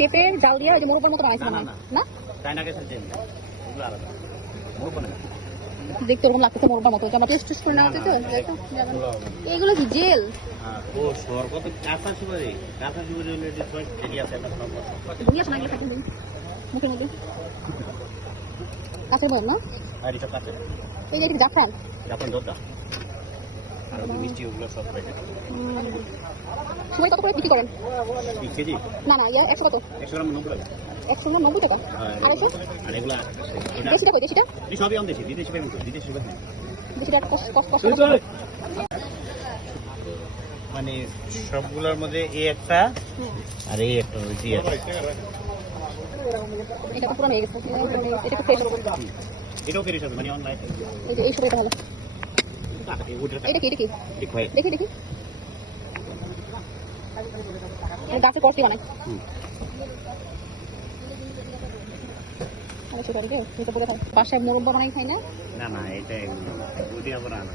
পেঁপের ডাল দিয়ে ওই যে মোরব্বার মতো বানাইছে না না চায়না গেছে যে এগুলো আলাদা মোরব্বা না দেখতে ওরকম লাগতেছে মোরব্বার মতো আমরা টেস্ট করে না হচ্ছে তো এইগুলো কি জেল ও শরবত কাঁচা সুপারি হলে ডিসপ্লাই রেডি আছে একটা শরবত দুনিয়া শোনা গেলে থাকে মুখের মধ্যে কাঁচের বল না আর এটা কাঁচা এই যে জাফরান দোতা আর মিষ্টি ওগুলো সব পেটে সময় কত করে বিক্রি করেন কেজি না না 100 কত 100 গ্রাম 90 টাকা 190 টাকা আড়াইশো আর এগুলা দেশিটা কই দেশিটা এই সবই আম দেশি বিদেশি পেমেন্ট বিদেশি পেমেন্ট দেশিটা কষ্ট মানে সবগুলোর মধ্যে এই একটা আর এই একটা ওইটি আছে এটা পুরো হয়ে গেছে এটা খুব ফ্রেশ হবে এটাও ফেরিস হবে মানে অনলাইন এই যে এই সবটা ভালো এটা কি দেখি গাছের কষ্টি বানাই বাসায় মোরব্বা বানাই খাই না না এটা ওইটি আবার আনা